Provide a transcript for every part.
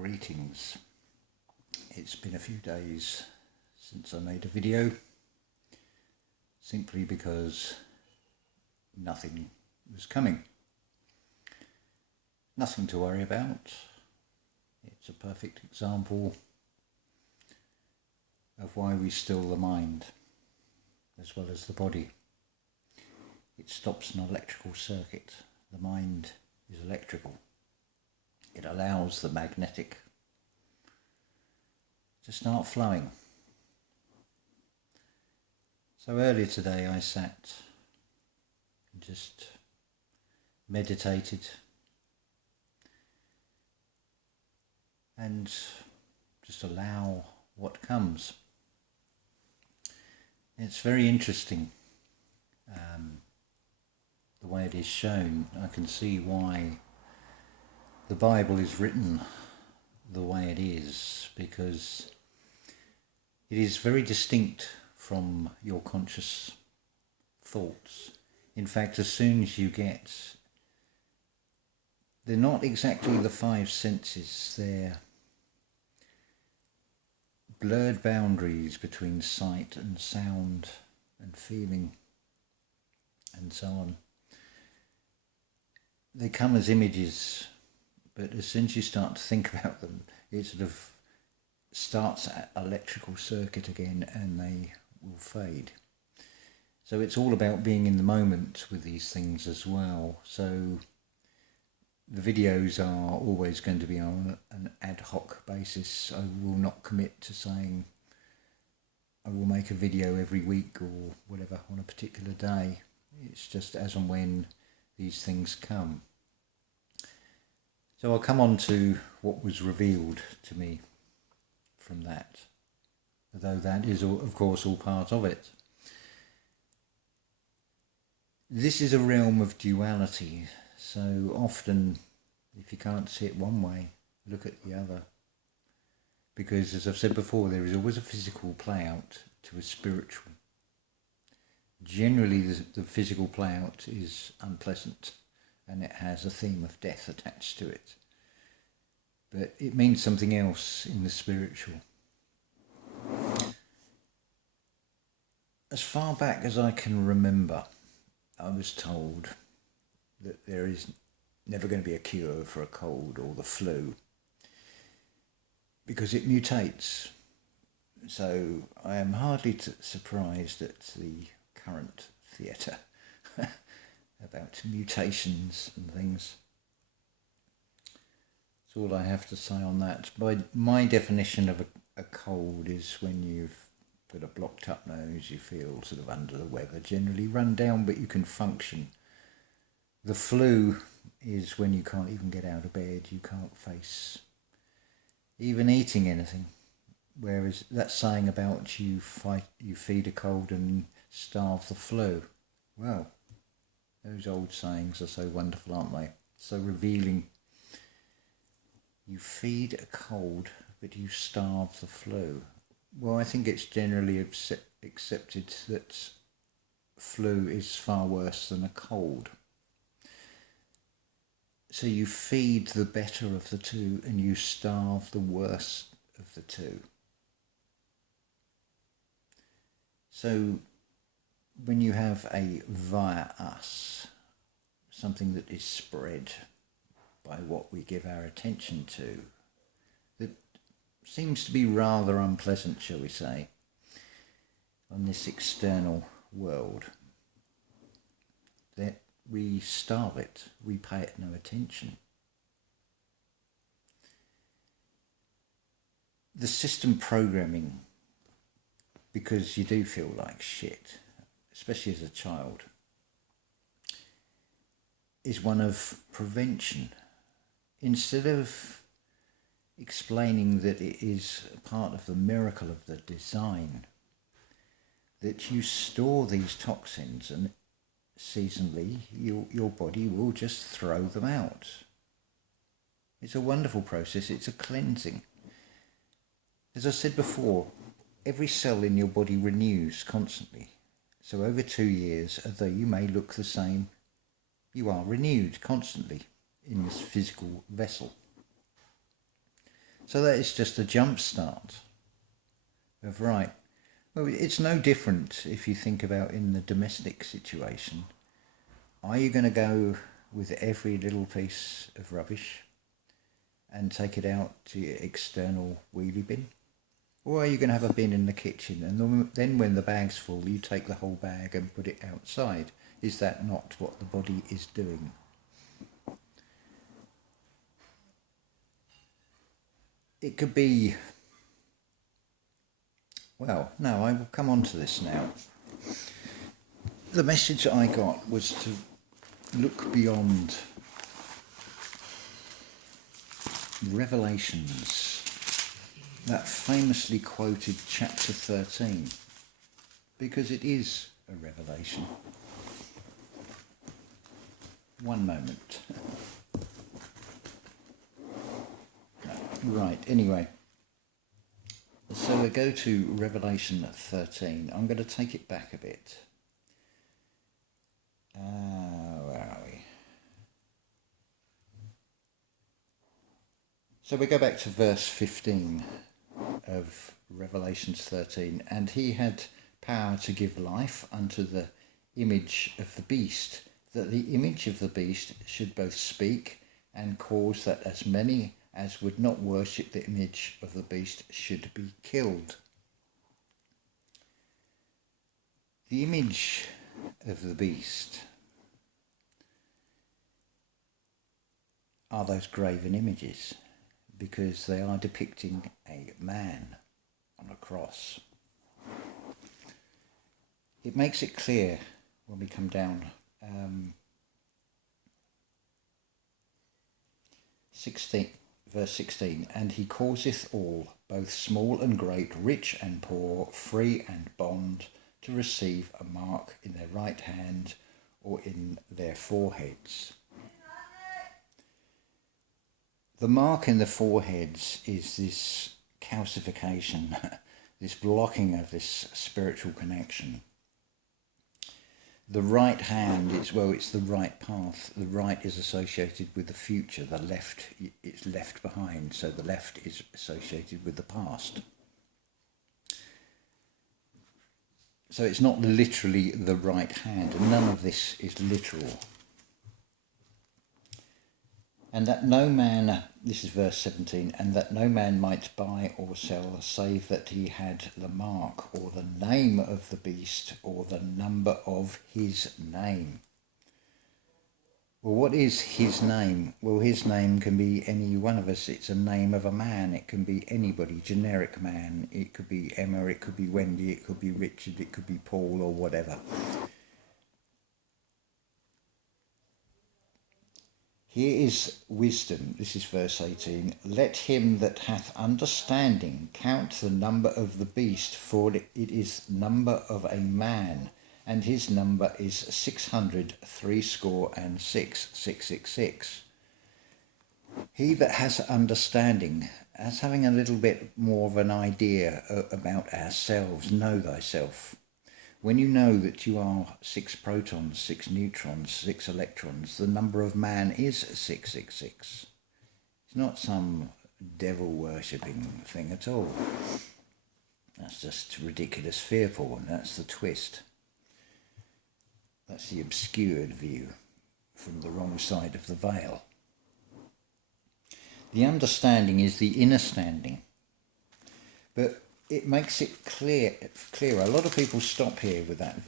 Greetings. It's been a few days since I made a video, simply because nothing was coming. Nothing to worry about. It's a perfect example of why we still the mind as well as the body. It stops an electrical circuit. The mind is electrical. It allows the magnetic to start flowing. So earlier today I sat and just meditated and just allow what comes. It's very interesting the way it is shown. I can see why the Bible is written the way it is, because it is very distinct from your conscious thoughts. In fact, as soon as you get, they're not exactly the five senses, they're blurred boundaries between sight and sound and feeling and so on. They come as images, but as soon as you start to think about them, it sort of starts an electrical circuit again and they will fade. So it's all about being in the moment with these things as well. So the videos are always going to be on an ad hoc basis. I will not commit to saying I will make a video every week or whatever on a particular day. It's just as and when these things come. So I'll come on to what was revealed to me from that, although that is, of course, all part of it. This is a realm of duality, so often if you can't see it one way, look at the other. Because, as I've said before, there is always a physical play out to a spiritual. Generally, the physical play out is unpleasant and it has a theme of death attached to it. But it means something else in the spiritual. As far back as I can remember, I was told that there is never going to be a cure for a cold or the flu because it mutates. So I am hardly surprised at the current theatre about mutations and things. That's all I have to say on that. By my definition of a cold is when you've got a blocked up nose, you feel sort of under the weather, generally run down, but you can function. The flu is when you can't even get out of bed, you can't face even eating anything. Whereas that saying about you feed a cold and starve the flu. Well, those old sayings are so wonderful, aren't they? So revealing. You feed a cold, but you starve the flu. Well, I think it's generally accepted that flu is far worse than a cold. So you feed the better of the two and you starve the worst of the two. So when you have a virus, something that is spread by what we give our attention to, that seems to be rather unpleasant, shall we say, on this external world, that we starve it, we pay it no attention. The system programming, because you do feel like shit, especially as a child, is one of prevention. Instead of explaining that it is part of the miracle of the design, that you store these toxins and seasonally your body will just throw them out. It's a wonderful process, it's a cleansing. As I said before, every cell in your body renews constantly. So over 2 years, although you may look the same, you are renewed constantly in this physical vessel. So that is just a jump start of, right, well, it's no different if you think about in the domestic situation. Are you going to go with every little piece of rubbish and take it out to your external wheelie bin? Or are you going to have a bin in the kitchen, and then when the bag's full, you take the whole bag and put it outside? Is that not what the body is doing? It could be, well, no, I will come on to this now. The message I got was to look beyond Revelations, that famously quoted chapter 13, because it is a revelation. One moment. Right, anyway. So we go to Revelation 13. I'm going to take it back a bit. Where are we? So we go back to verse 15 of Revelations 13. And he had power to give life unto the image of the beast, that the image of the beast should both speak and cause that as many as would not worship the image of the beast should be killed. The image of the beast are those graven images, because they are depicting a man on a cross. It makes it clear when we come down 16, verse 16, and he causeth all, both small and great, rich and poor, free and bond, to receive a mark in their right hand or in their foreheads. The mark in the foreheads is this calcification, this blocking of this spiritual connection. The right hand is, well, it's the right path. The right is associated with the future. The left is left behind, so the left is associated with the past. So it's not literally the right hand, and none of this is literal. And that no man, this is verse 17, and that no man might buy or sell, save that he had the mark, or the name of the beast, or the number of his name. Well, what is his name? Well, his name can be any one of us. It's a name of a man. It can be anybody, generic man. It could be Emma, it could be Wendy, it could be Richard, it could be Paul, or whatever. Here is wisdom, this is verse 18. Let him that hath understanding count the number of the beast, for it is number of a man, and his number is 666. He that has understanding, as having a little bit more of an idea about ourselves, know thyself. When you know that you are 6 protons, 6 neutrons, 6 electrons, the number of man is 666. It's not some devil worshipping thing at all. That's just ridiculous fear porn. That's the twist. That's the obscured view from the wrong side of the veil. The understanding is the inner standing. But it makes it clearer. A lot of people stop here with that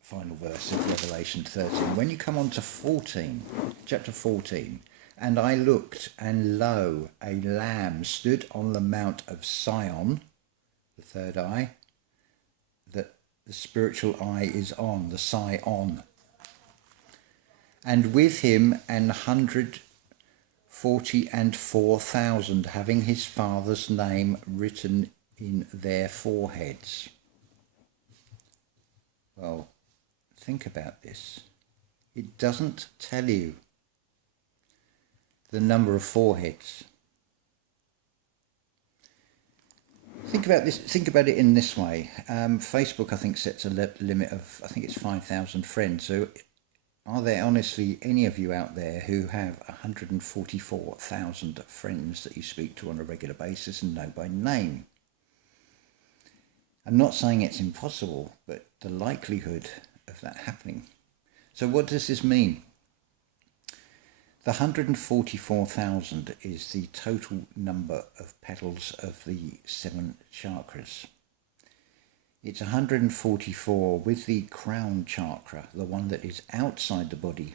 final verse of Revelation 13. When you come on to 14, chapter 14, and I looked, and lo, a lamb stood on the mount of Sion, the third eye, that the spiritual eye is on, the Sion, and with him 144,000, having his father's name written in their foreheads. Well, think about this. It doesn't tell you the number of foreheads. Think about this. Think about it in this way. Facebook, I think, sets a limit of, I think it's 5,000 friends. So Are there honestly any of you out there who have 144,000 friends that you speak to on a regular basis and know by name? I'm not saying it's impossible, but the likelihood of that happening. So what does this mean? The 144,000 is the total number of petals of the 7 chakras. It's 144 with the crown chakra, the one that is outside the body.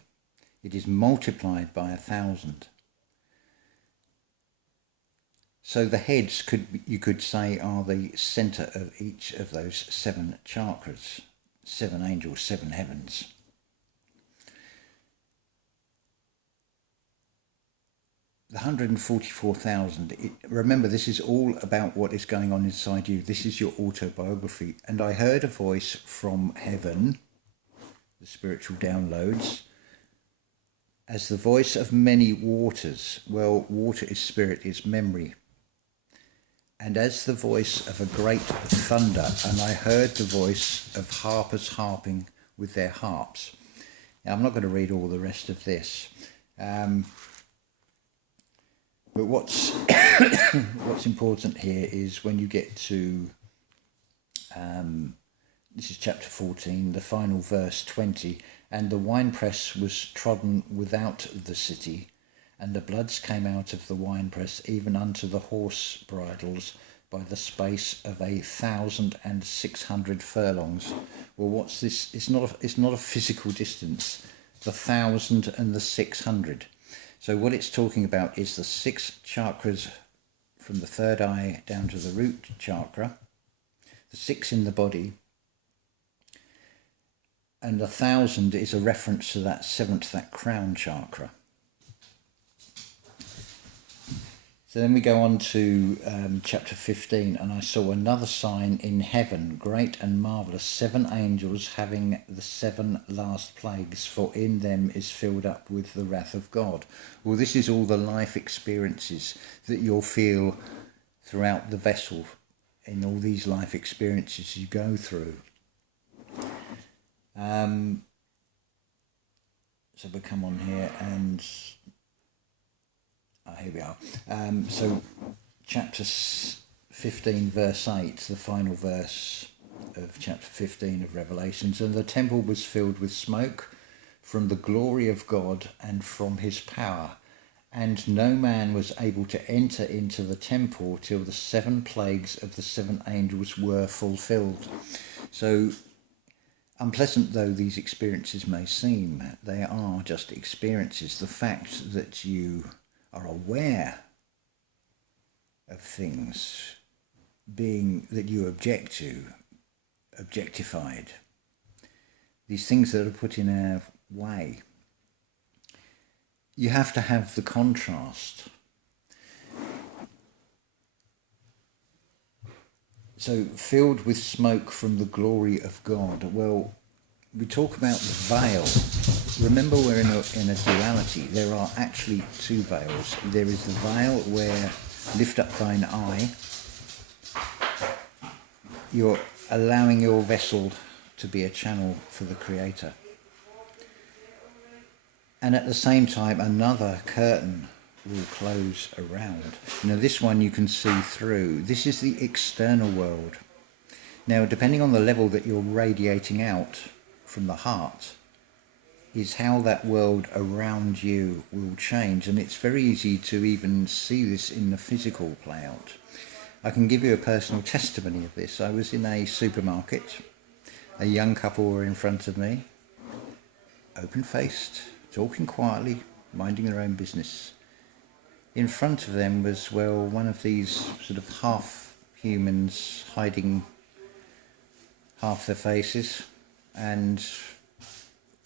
It is multiplied by 1,000. So the heads, you could say, are the centre of each of those 7 chakras. 7 angels, 7 heavens. The 144,000, remember, this is all about what is going on inside you. This is your autobiography. And I heard a voice from heaven, the spiritual downloads, as the voice of many waters. Well, water is spirit, is memory. And as the voice of a great thunder, and I heard the voice of harpers harping with their harps. Now, I'm not going to read all the rest of this. But what's important here is when you get to, this is chapter 14, the final verse 20, and the winepress was trodden without the city, and the bloods came out of the winepress even unto the horse bridles by the space of 1,600 furlongs. Well, what's this? It's not a physical distance. The 1,000 and the 600. So what it's talking about is the 6 chakras from the third eye down to the root chakra, the 6 in the body, and 1,000 is a reference to that 7th, that crown chakra. So then we go on to chapter 15, and I saw another sign in heaven, great and marvellous, 7 angels having the 7 last plagues, for in them is filled up with the wrath of God. Well, this is all the life experiences that you'll feel throughout the vessel, in all these life experiences you go through. So we come on here and... here we are. So chapter 15 verse 8, the final verse of chapter 15 of Revelations. And the temple was filled with smoke from the glory of God and from his power. And no man was able to enter into the temple till the 7 plagues of the 7 angels were fulfilled. So unpleasant though these experiences may seem, they are just experiences. The fact that you are aware of things being that you object to, objectified, these things that are put in our way. You have to have the contrast. So, filled with smoke from the glory of God. Well, we talk about the veil. Remember, we're in a duality. There are actually 2 veils. There is the veil where lift up thine eye. You're allowing your vessel to be a channel for the Creator. And at the same time, another curtain will close around. Now, this one you can see through. This is the external world. Now, depending on the level that you're radiating out from the heart, is how that world around you will change. And it's very easy to even see this in the physical play out. I can give you a personal testimony of this. I was in a supermarket. A young couple were in front of me, open-faced, talking quietly, minding their own business. In front of them was, well, one of these sort of half humans hiding half their faces, and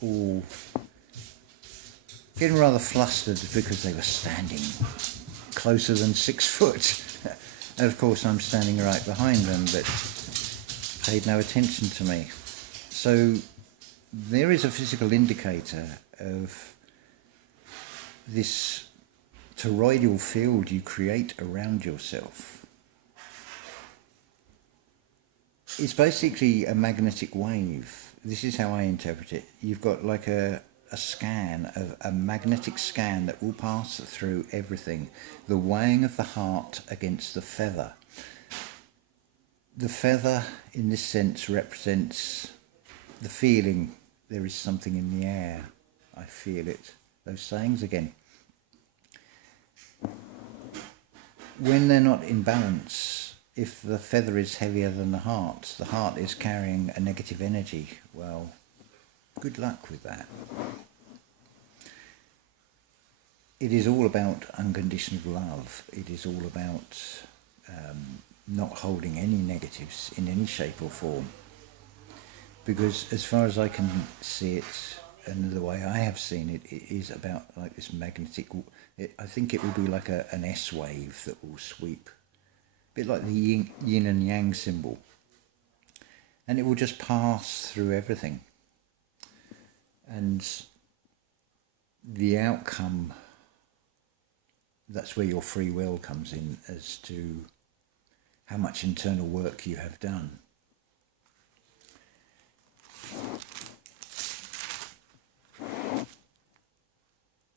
all getting rather flustered because they were standing closer than 6 foot. And of course I'm standing right behind them, but paid no attention to me. So there is a physical indicator of this toroidal field you create around yourself. It's basically a magnetic wave. This is how I interpret it. You've got like a a scan, a magnetic scan that will pass through everything. The weighing of the heart against the feather. The feather, in this sense, represents the feeling there is something in the air. I feel it. Those sayings again. When they're not in balance, if the feather is heavier than the heart is carrying a negative energy, well, good luck with that. It is all about unconditional love. It is all about not holding any negatives in any shape or form. Because as far as I can see it, and the way I have seen it, it is about like this magnetic, I think it will be like an S wave that will sweep, a bit like the yin and yang symbol. And it will just pass through everything. And the outcome, that's where your free will comes in as to how much internal work you have done.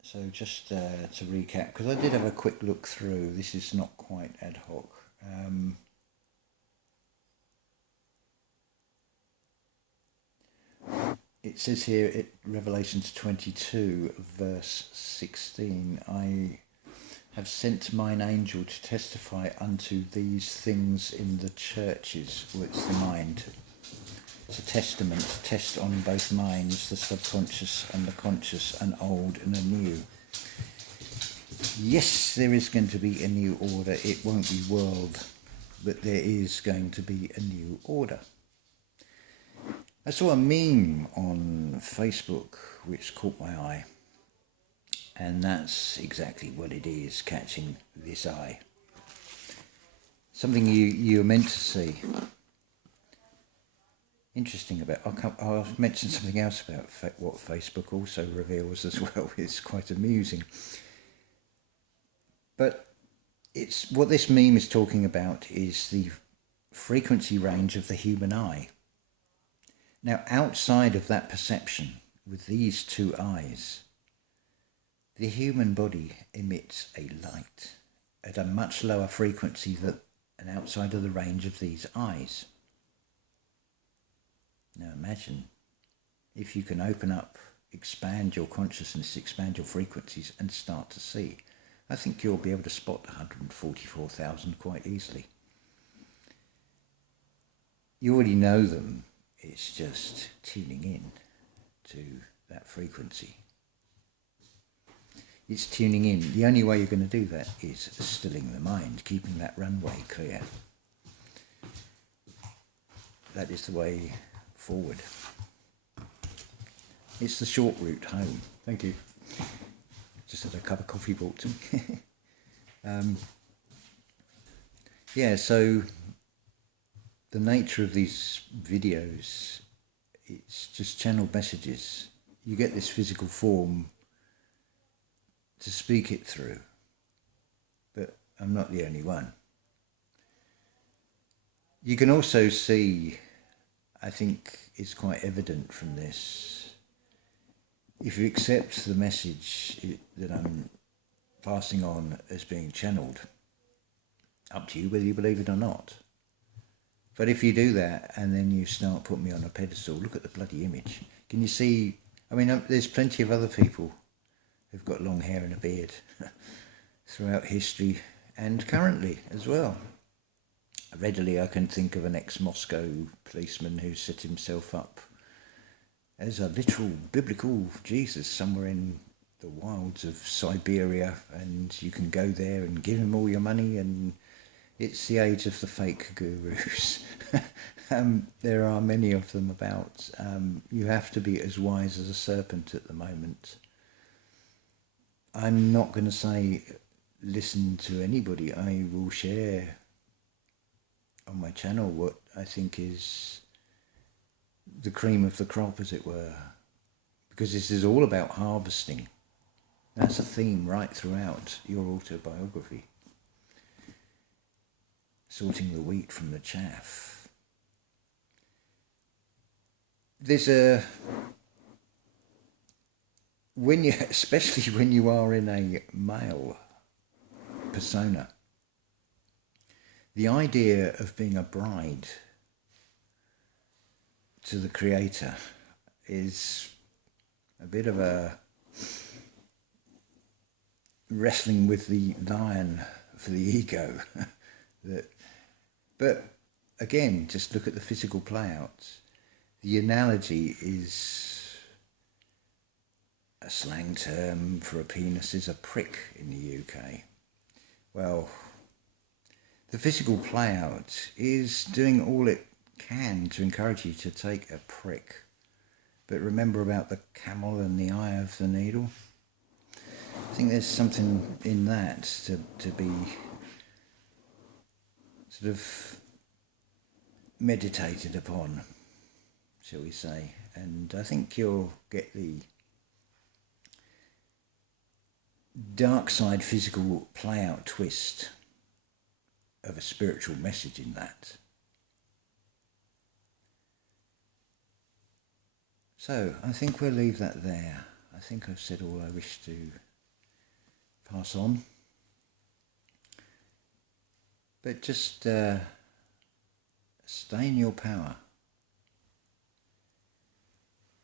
So just to recap, because I did have a quick look through, this is not quite ad hoc. It says here, Revelations 22, verse 16, I have sent mine angel to testify unto these things in the churches. Well, it's the mind. It's a testament, test on both minds, the subconscious and the conscious, an old and a new. Yes, there is going to be a new order. It won't be world, but there is going to be a new order. I saw a meme on Facebook which caught my eye, and that's exactly what it is, catching this eye. Something you're meant to see. Interesting about, I'll mention something else about what Facebook also reveals as well. It's quite amusing. But it's what this meme is talking about is the frequency range of the human eye. Now, outside of that perception, with these two eyes, the human body emits a light at a much lower frequency than outside of the range of these eyes. Now imagine if you can open up, expand your consciousness, expand your frequencies and start to see. I think you'll be able to spot 144,000 quite easily. You already know them. It's just tuning in to that frequency. It's tuning in. The only way you're going to do that is stilling the mind, keeping that runway clear. That is the way forward. It's the short route home. Thank you. Just had a cup of coffee brought to me. Yeah, so the nature of these videos, it's just channeled messages. You get this physical form to speak it through, but I'm not the only one. You can also see, I think it's quite evident from this, if you accept the message that I'm passing on as being channeled, up to you whether you believe it or not. But if you do that and then you start putting me on a pedestal, look at the bloody image. Can you see? I mean, there's plenty of other people who've got long hair and a beard throughout history and currently as well. Readily I can think of an ex-Moscow policeman who set himself up as a literal biblical Jesus somewhere in the wilds of Siberia, and you can go there and give him all your money, and it's the age of the fake gurus. There are many of them about. You have to be as wise as a serpent at the moment. I'm not going to say listen to anybody. I will share on my channel what I think is the cream of the crop, as it were, because this is all about harvesting. That's a theme right throughout your autobiography. Sorting the wheat from the chaff. There's especially when you are in a male persona, the idea of being a bride to the Creator is a bit of a wrestling with the lion for the ego. But again, just look at the physical playouts. The analogy is a slang term for a penis is a prick in the UK. Well, the physical playout is doing all it can to encourage you to take a prick. But remember about the camel and the eye of the needle? I think there's something in that to be sort of meditated upon, shall we say. And I think you'll get the dark side physical play-out twist of a spiritual message in that. So I think we'll leave that there. I think I've said all I wish to pass on. But just stay in your power.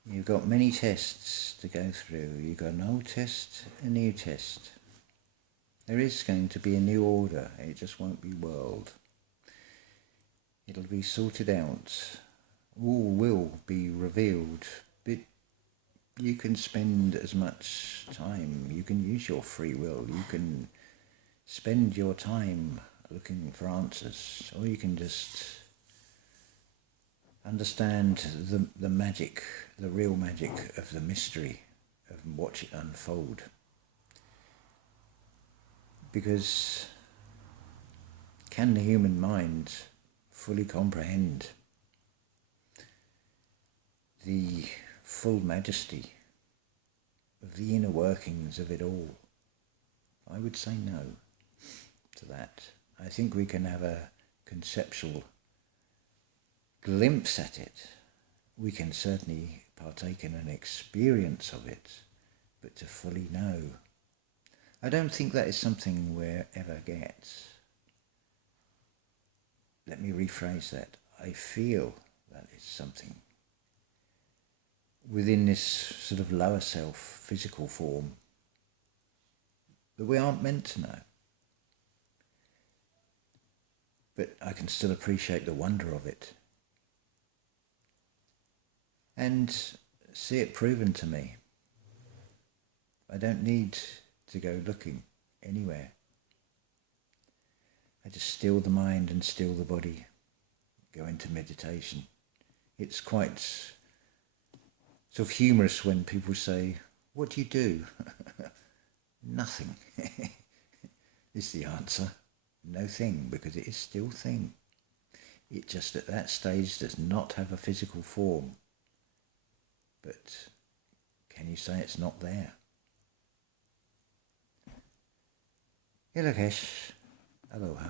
You've got many tests to go through. You've got an old test, a new test. There is going to be a new order. It just won't be world. It'll be sorted out. All will be revealed. But you can spend as much time. You can use your free will. You can spend your time looking for answers. Or you can just understand the magic, the real magic of the mystery, and watch it unfold. Because can the human mind fully comprehend the full majesty of the inner workings of it all? I would say no to that. I think we can have a conceptual glimpse at it. We can certainly partake in an experience of it, but to fully know, I don't think that is something we'll ever get. Let me rephrase that. I feel that is something within this sort of lower self, physical form, that we aren't meant to know. But I can still appreciate the wonder of it and see it proven to me. I don't need to go looking anywhere. I just still the mind and still the body, go into meditation. It's quite sort of humorous when people say, "What do you do?" Nothing is the answer. No thing, because it is still thing. It just at that stage does not have a physical form. But can you say it's not there? Ilakesh, aloha.